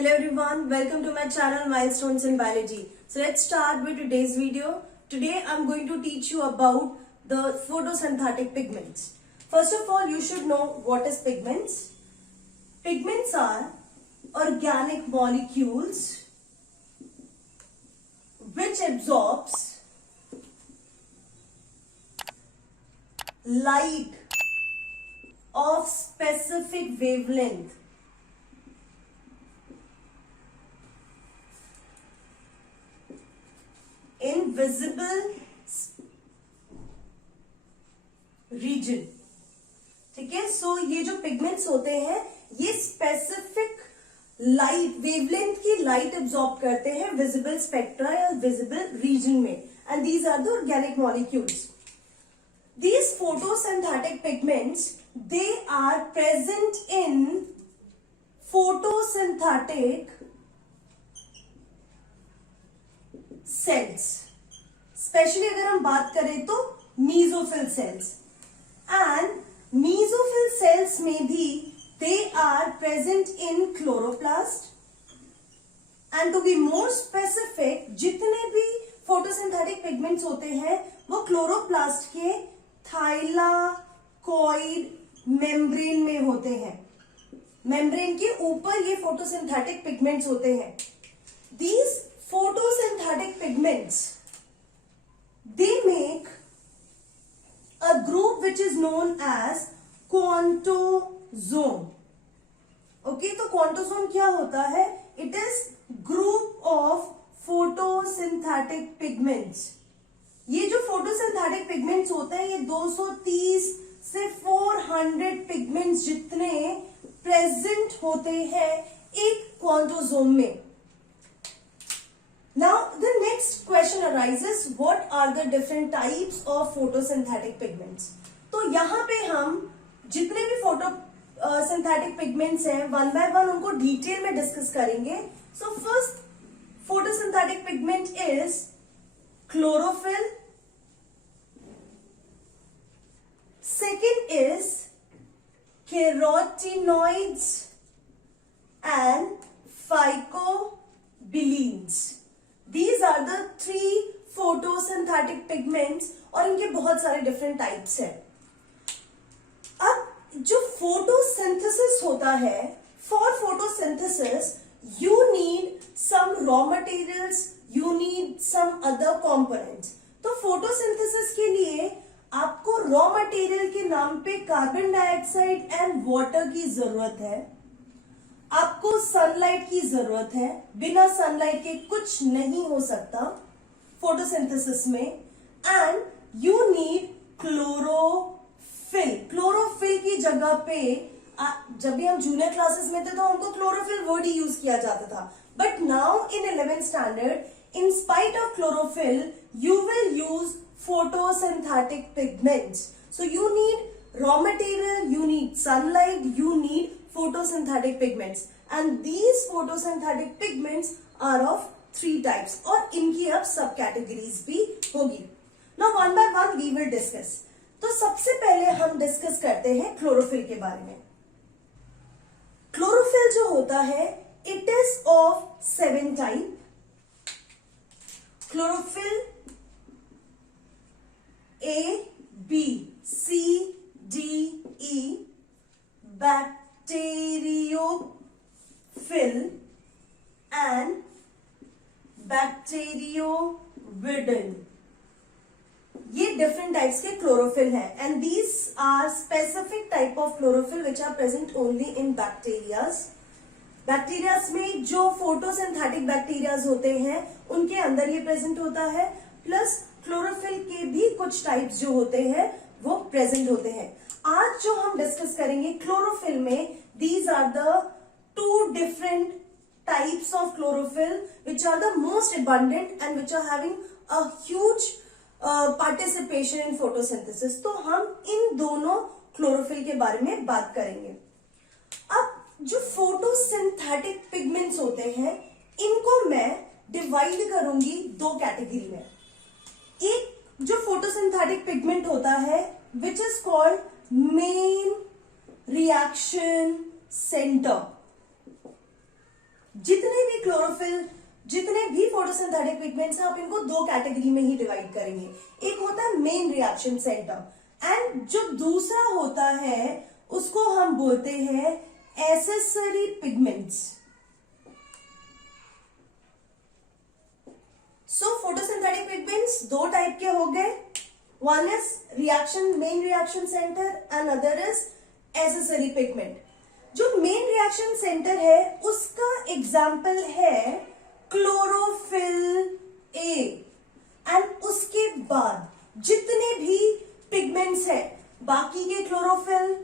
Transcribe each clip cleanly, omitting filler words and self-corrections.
Hello everyone, welcome to my channel Milestones in Biology. So let's start with today's video. Today I'm going to teach you about the photosynthetic pigments. First of all, you should know what is pigments. Pigments are organic molecules which absorbs light of specific wavelength in visible region. ठीक है, सो ये जो pigments होते हैं ये specific light wavelength की light absorb करते हैं विजिबल स्पेक्ट्रा या विजिबल रीजन में, and these are the organic molecules. These photosynthetic pigments, they are present in photosynthetic cells. Specially अगर हम बात करें तो mesophyll cells, and mesophyll cells में भी they are present in chloroplast, and to be more specific जितने भी photosynthetic pigments होते हैं वो क्लोरोप्लास्ट के थाइलाकॉइड मेम्ब्रेन में होते हैं. मेम्ब्रेन के ऊपर ये फोटोसिंथेटिक पिगमेंट्स होते हैं. These photosynthetic pigments, they make a group which is known as quantosome. Okay, तो quantosome क्या होता है? It is group of photosynthetic pigments. ये जो photosynthetic pigments होते हैं ये 230 से 400 pigments जितने present होते हैं एक quantosome में. Now the next question arises, what are the different types of photosynthetic pigments? तो यहाँ पे हम जितने भी photosynthetic pigments हैं वन बाय वन उनको डिटेल में डिस्कस करेंगे. So first photosynthetic pigment is chlorophyll. Second is carotenoids and phycobilins. These are the three photosynthetic pigments और इनके बहुत सारे डिफरेंट टाइप्स हैं. अब जो फोटोसिंथेसिस होता है, for photosynthesis you need some raw materials, you need some other components. तो फोटोसिंथेसिस के लिए आपको रॉ मटेरियल के नाम पे कार्बन डाइऑक्साइड एंड वाटर की जरूरत है. आपको सनलाइट की जरूरत है, बिना सनलाइट के कुछ नहीं हो सकता फोटोसिंथेसिस में, and you need chlorophyll. Chlorophyll की जगह पे जब भी हम जूनियर क्लासेस में थे तो हमको क्लोरोफिल वर्ड ही यूज किया जाता था, but now in 11th standard in spite of chlorophyll you will use photosynthetic pigments. So you need raw material, you need sunlight, you need photosynthetic pigments, and these photosynthetic pigments are of 3 types और इनकी अब सब categories भी होगी. Now one by one we will discuss. तो सबसे पहले हम डिस्कस करते हैं क्लोरोफिल के बारे में. क्लोरोफिल जो होता है it is of 7 type. Chlorophyll A, B, C, D, E, bacteriophil and bacteriovidin. ये डिफरेंट टाइप्स के क्लोरोफिल हैं, and these are specific type of chlorophyll which are present only in bacterias. Bacterias में जो photosynthetic bacterias होते हैं उनके अंदर ये प्रेजेंट होता है, प्लस क्लोरोफिल के भी कुछ टाइप्स जो होते हैं वो प्रेजेंट होते हैं. आज जो हम डिस्कस करेंगे क्लोरोफिल में, these are the 2 different types of chlorophyll which are the most abundant and which are having a huge participation in photosynthesis. तो हम इन दोनों क्लोरोफिल के बारे में बात करेंगे. अब जो फोटोसिंथेटिक पिगमेंट्स होते हैं इनको मैं डिवाइड करूंगी 2 कैटेगरी में. एक जो फोटोसिंथेटिक पिगमेंट होता है which is called main reaction centre. जितने भी क्लोरोफिल, जितने भी फोटोसिंथेटिक पिगमेंट्स हैं, आप इनको दो कैटेगरी में ही डिवाइड करेंगे। एक होता है मेन रिएक्शन सेंटर एंड जो दूसरा होता है उसको हम बोलते हैं एसेसरी पिगमेंट्स। सो फोटोसिंथेटिक पिगमेंट्स दो टाइप के हो गए, one is reaction main reaction centre and other is accessory pigment. जो मेन रिएक्शन सेंटर है उसका एग्जाम्पल है क्लोरोफिल ए एंड उसके बाद जितने भी पिगमेंट्स हैं, बाकी के क्लोरोफिल,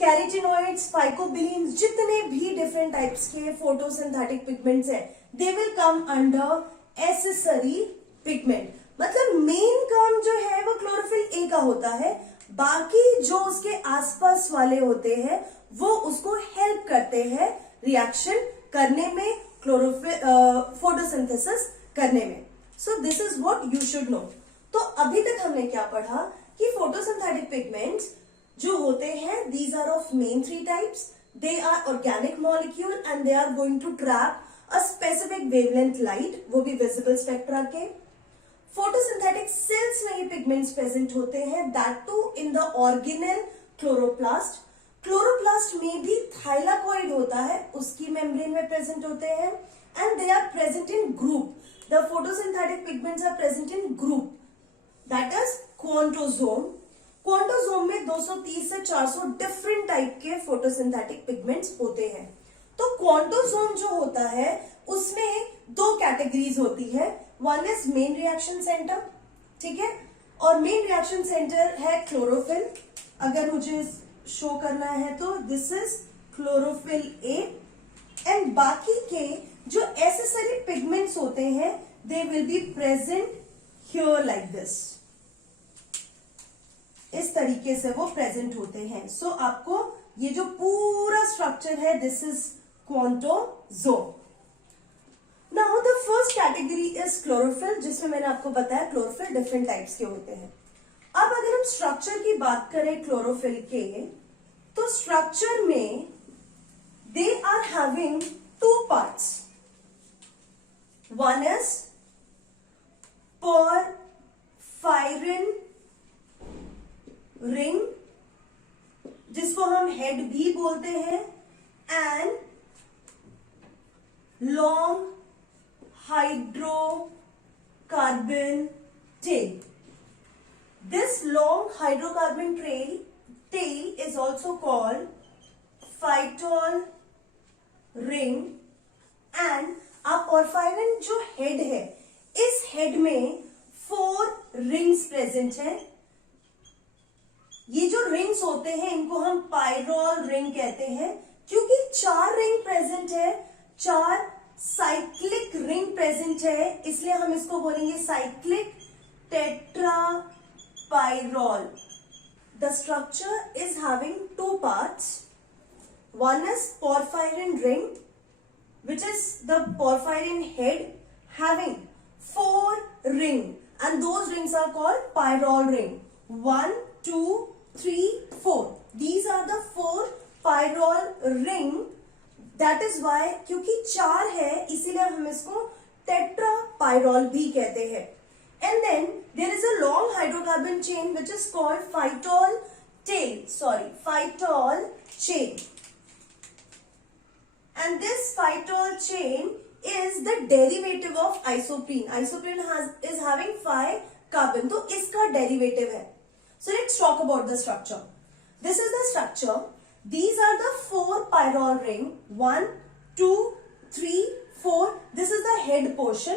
कैरोटीनॉइड्स, फाइकोबिलीन्स, जितने भी डिफरेंट टाइप्स के फोटोसिंथेटिक पिगमेंट्स हैं, they will come under accessory pigment. मतलब मेन काम जो है वो क्लोरोफिल ए का होता है, बाकी जो उसके आसपास वाले होते हैं वो उसको हेल्प करते हैं रिएक्शन करने में, क्लोरोफिल फोटोसिंथेसिस करने में। सो this is what you should know. तो अभी तक हमने क्या पढ़ा कि फोटोसिंथेटिक पिगमेंट्स जो होते हैं, these are of main three types, they are organic molecule and they are going to trap a specific wavelength light, वो भी विजिबल स्पेक्ट्रा के। फोटोसिंथेटिक सेल्स में ये पिगमेंट्स प्रेजेंट होते हैं, that too in the organelle chloroplast. Chloroplast में भी thylakoid होता है, उसकी मेम्ब्रेन में प्रेजेंट होते हैं and they are present in group. The photosynthetic pigments are present in group, that is quantosome. Quantosome में 230 से 400 डिफरेंट टाइप के फोटोसिंथेटिक पिगमेंट्स होते हैं। तो क्वांटोसोम जो होता है उसमें दो कैटेगरीज होती है, one is main reaction centre, ठीक है, और मेन रिएक्शन सेंटर है क्लोरोफिल। अगर मुझे शो करना है तो this is chlorophyll A and बाकी के जो एसेसरी पिगमेंट्स होते हैं they will be present here like this. इस तरीके से वो प्रेजेंट होते हैं। सो आपको ये जो पूरा स्ट्रक्चर है, this is quantosome. Now the first category is chlorophyll, जिसमें मैंने आपको बताया क्लोरोफिल डिफरेंट टाइप्स के होते हैं। अब अगर हम स्ट्रक्चर की बात करें क्लोरोफिल के, तो स्ट्रक्चर में they are having two parts, one is porphyrin ring, जिसको हम हेड भी बोलते हैं, and long hydrocarbon tail. This long hydrocarbon tail is also called phytol ring and आप porphyrin जो हेड है, इस हेड में 4 रिंग्स प्रेजेंट है। ये जो रिंग्स होते हैं इनको हम पायरोल रिंग कहते हैं, क्योंकि 4 रिंग प्रेजेंट है, 4 साइक्लिक रिंग प्रेजेंट है, इसलिए हम इसको बोलेंगे cyclic tetra pyrrole. The structure is having two parts. One is porphyrin ring, which is the porphyrin head having 4 rings, and those rings are called pyrrole ring. 1, 2, 3, 4. These are the 4 pyrrole ring. That is why, क्योंकि 4 है इसीलिए हम इसको tetra pyrrole भी कहते हैं। And then there is a long hydrocarbon chain which is called phytol chain. And this phytol chain is the derivative of isoprene. Isoprene is having 5 carbon, तो इसका derivative है। So let's talk about the structure. This is the structure. These are the 4 pyrrole ring. 1, 2, 3, 4. This is the head portion.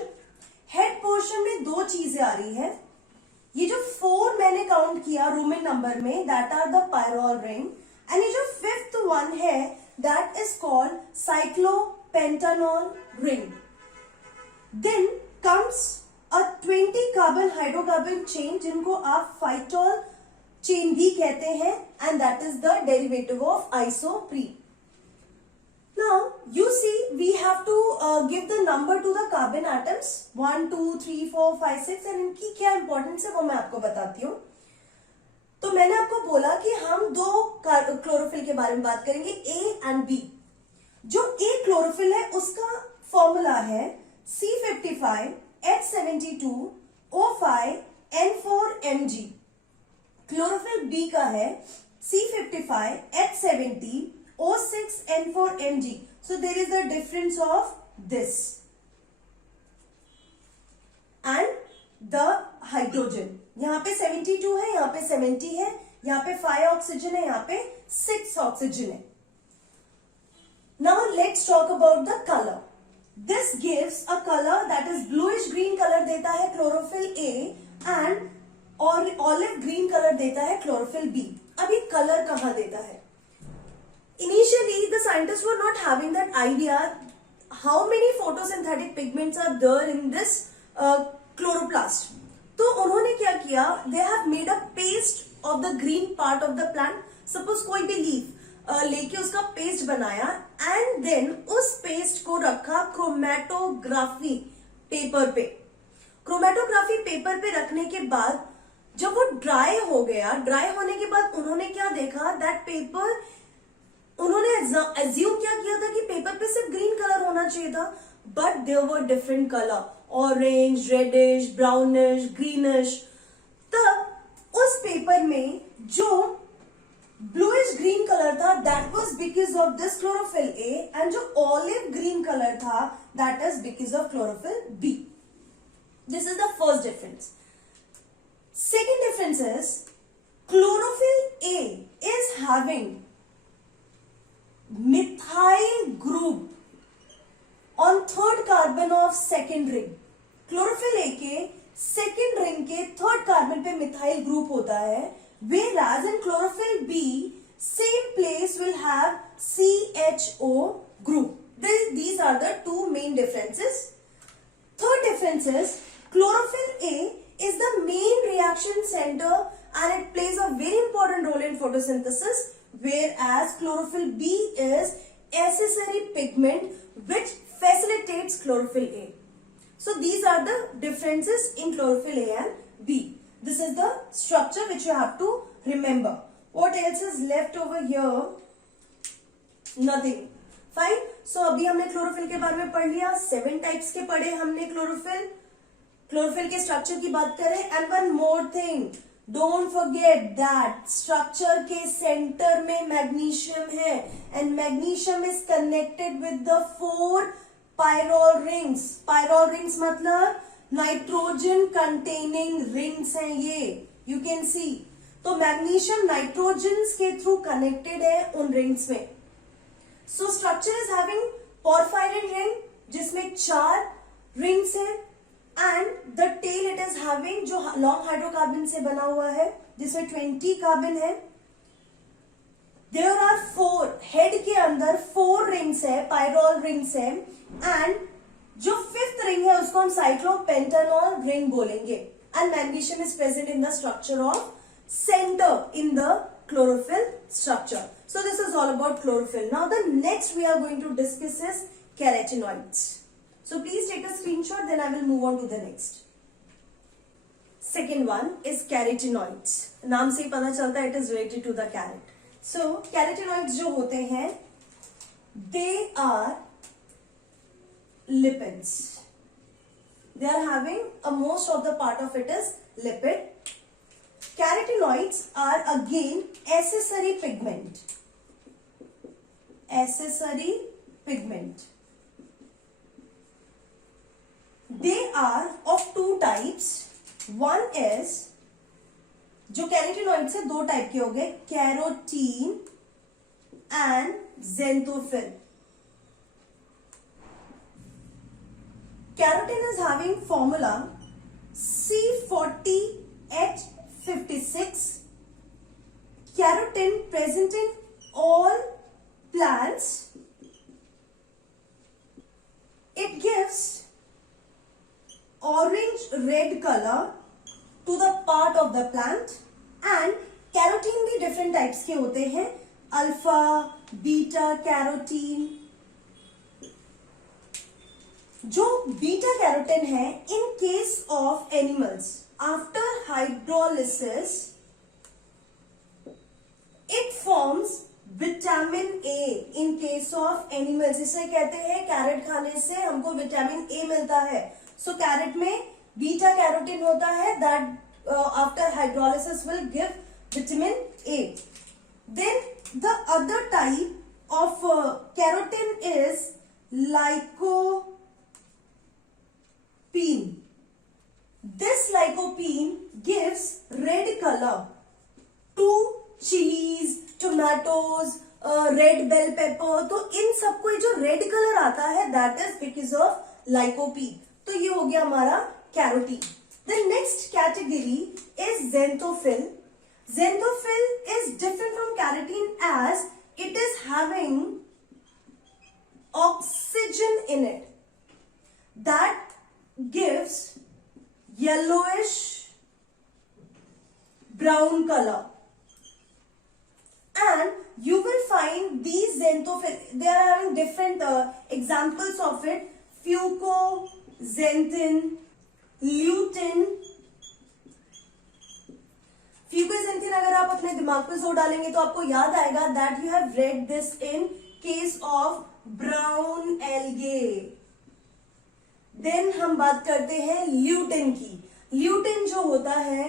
Head portion में 2 चीजें आ रही है। ये जो 4 मैंने काउंट किया रोमन नंबर में, that are the pyrrole ring, and ये जो 5th वन है that is called cyclopentanol ring. Then comes a 20 carbon hydrocarbon chain, जिनको आप फाइटोल चेन भी कहते हैं, and that is the derivative of isoprene. Now you see we have to give the number to the carbon atoms 1, 2, 3, 4, 5, 6 and इनकी क्या importance है वो मैं आपको बताती हूँ। तो मैंने आपको बोला कि हम 2 क्लोरोफिल के बारे में बात करेंगे, A एंड B। जो ए क्लोरोफिल है उसका फॉर्मूला है C55H72O5N4Mg। क्लोरोफिल बी का है C55H70O6N4Mg। So there is the difference of this and the hydrogen. यहां पे 72 है, यहां पे 70 है, यहां पे 5 ऑक्सीजन है, यहां पे 6 ऑक्सीजन है। Now let's talk about the color. This gives a color that is bluish green color देता है chlorophyll A and और olive green color देता है chlorophyll B। अब ये color कहाँ देता है? Initially the scientists were not having that idea how many photosynthetic pigments are there in this chloroplast. तो उन्होंने क्या किया? They have made a paste of the green part of the plant. Suppose कोई भी leaf लेके उसका paste बनाया and then उस पेस्ट को रखा क्रोमेटोग्राफी पेपर पे। क्रोमेटोग्राफी पेपर पे रखने के बाद जब वो ड्राई हो गया, ड्राई होने के बाद उन्होंने क्या देखा, दैट पेपर, उन्होंने एज्यूम क्या किया था कि पेपर पे सिर्फ ग्रीन कलर होना चाहिए था, but there were different colour, orange, reddish, brownish, greenish. तब उस पेपर में जो ब्लूइश ग्रीन कलर था that was because of this chlorophyll A, and जो ऑलिव ग्रीन कलर था that is because of chlorophyll B. This is the first difference. Second difference is chlorophyll A is having methyl group on third carbon of second ring. Chlorophyll A के second ring के third carbon पे methyl group होता है, whereas in chlorophyll B, same place will have CHO group. These are the two main differences. Third difference is chlorophyll A is the main reaction center and it plays a very important role in photosynthesis, whereas chlorophyll B is accessory pigment which facilitates chlorophyll A. So these are the differences in chlorophyll A and B. This is the structure which you have to remember. What else is left over here? Nothing. Fine. So अभी हमने chlorophyll के बारे में पढ़ लिया, 7 types के पढ़े हमने क्लोरोफिल। क्लोरोफिल के स्ट्रक्चर की बात करें, and one more thing, don't forget that structure के सेंटर में मैग्नीशियम है and magnesium is connected with the 4 pyrrole rings. Pyrrole rings मतलब नाइट्रोजन कंटेनिंग रिंग्स हैं ये, यू कैन सी। तो मैग्नीशियम नाइट्रोजन के थ्रू कनेक्टेड है उन रिंग्स में। So structure is having porphyrin ring जिसमें 4 रिंग्स हैं, and the tail it is having जो लॉन्ग हाइड्रोकार्बन से बना हुआ है जिसमें 20 कार्बन है। देयर आर 4 हेड के अंदर 4 रिंग्स है, पायरोल रिंग्स है, एंड जो 5th रिंग है उसको हम साइक्लोपेंटानॉल रिंग बोलेंगे। And magnesium is present in the structure of centre in the chlorophyll structure. So this is all about chlorophyll. Now the next we are going to discuss is carotenoids. So please take a screenshot, then I will move on to the next. Second one is carotenoids. नाम से ही पता चलता है it is related to the carrot. So carotenoids जो होते हैं they are lipids. They are having most of the part of it is lipid. Carotenoids are again accessory pigment. Accessory pigment. They are of 2 types. One is जो carotenoid से 2 type के हो गए, carotene and xanthophyll. Carotene is having formula C40H56. Carotene present in all plants. It gives orange red color to the part of the plant, and carotene भी different types के होते हैं, alpha, beta carotene. जो beta carotene है, इन case of animals after hydrolysis it forms vitamin A in case of animals, इसे कहते हैं carat खाने से हमको विटामिन ए मिलता है. सो कैरेट में बीटा कैरोटीन होता है that after hydrolysis will give vitamin A. Then the other type of carotene is lycopene. This lycopene gives red color to chilies, tomatoes, red bell pepper. तो इन सबको जो red colour आता है that is because of lycopene. तो ये हो गया हमारा carotene. The next category is xanthophyll. Xanthophyll is different from carotene as it is having oxygen in it that gives yellowish brown color, and you will find these xanthophyll, they are having different examples of it: fucoxanthin, lutein. Fucoxanthin अगर आप अपने दिमाग पे जोर डालेंगे तो आपको याद आएगा that you have read this in case of brown algae. देन हम बात करते हैं ल्यूटिन की. ल्यूटिन जो होता है,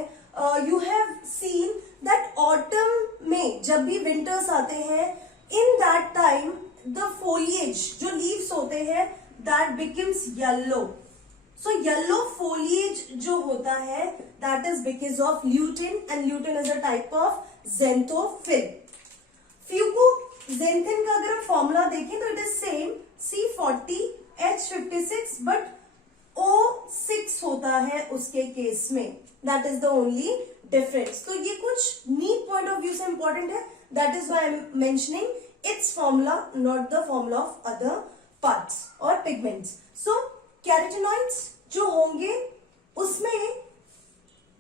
you have seen that autumn में जब भी विंटर्स आते हैं, in that time the foliage जो लीव्स होते हैं that becomes yellow. So yellow foliage जो होता है that is because of lutein, and lutein is a type of xanthophyll. Fucoxanthin का अगर हम फॉर्मूला देखें तो it is same C40H56 but O6 होता है उसके केस में. That is the only difference. तो ये कुछ नीट पॉइंट ऑफ व्यू से इंपॉर्टेंट है. That is why I am mentioning it's formula, not the formula of other parts और पिगमेंट्स. सो कैरोटिनॉइड्स जो होंगे उसमें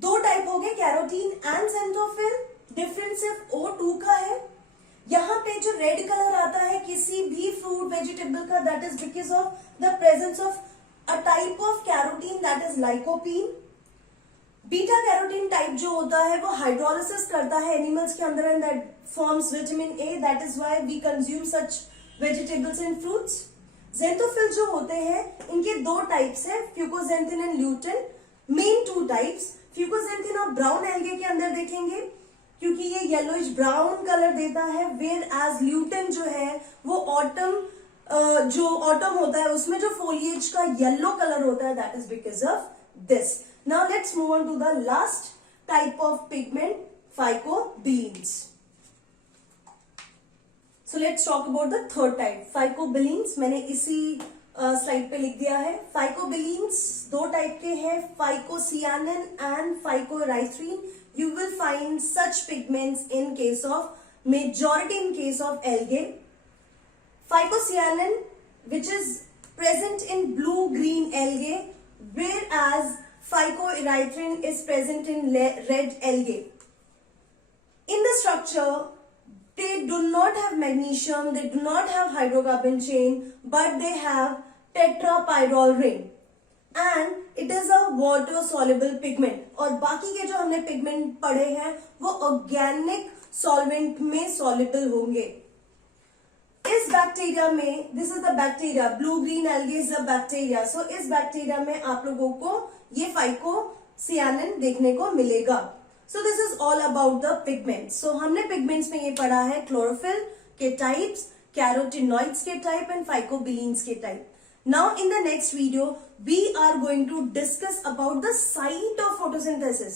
दो टाइप हो गए, कैरोटीन एंड xanthophyll. डिफरेंस सिर्फ O2 का है. यहाँ पे जो रेड कलर आता है किसी भी फ्रूट वेजिटेबल का that is because of the presence of a type of carotene that is lycopene. Beta carotene type जो होता है वो हाइड्रोलिसिस करता है एनिमल्स के अंदर and that forms vitamin A. That is why we consume such vegetables and fruits. xanthophyll जो होते हैं इनके दो टाइप्स है, fucoxanthin and lutein. Main two types. Fucoxanthin आप ब्राउन एल्गे के अंदर देखेंगे क्योंकि ये येलोइश ब्राउन कलर देता है, वेयर एज ल्यूटिन जो है वो ऑटम होता है उसमें जो फोलिएज का येलो कलर होता है that is because of this. Now let's move on to the last type of pigment, phycobilins. So let's talk about the third type, phycobilins. मैंने इसी स्लाइड पे लिख दिया है. फाइकोबिलीन्स दो टाइप के हैं, फाइकोसियानिन and फाइकोराइथ्रीन. You will find such pigments in case of, majority in case of algae. Phycocyanin, which is present in blue-green algae, whereas phycoerythrin is present in red algae. In the structure, they do not have magnesium, they do not have hydrocarbon chain, but they have tetrapyrrole ring. And it is a water soluble pigment. और बाकी के जो हमने pigment पढ़े हैं वो organic solvent में soluble होंगे. इस बैक्टीरिया में, this is the bacteria, blue green algae is the bacteria. So इस बैक्टीरिया में आप लोगों को ये फाइकोसियानिन देखने को मिलेगा. So this is all about the pigments. So हमने पिगमेंट्स में ये पढ़ा है क्लोरोफिल के टाइप्स, कैरोटिनॉइड्स के टाइप एंड फाइकोबिलीन्स के type. Now in the next video we are going to discuss about the site of photosynthesis.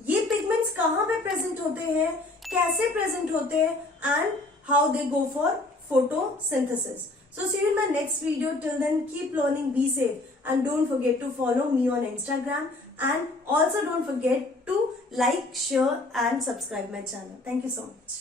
ये pigments कहाँ पे present होते हैं, कैसे present होते हैं and how they go for photosynthesis. So see you in my next video. Till then keep learning, be safe and don't forget to follow me on Instagram and also don't forget to like, share and subscribe my channel. Thank you so much.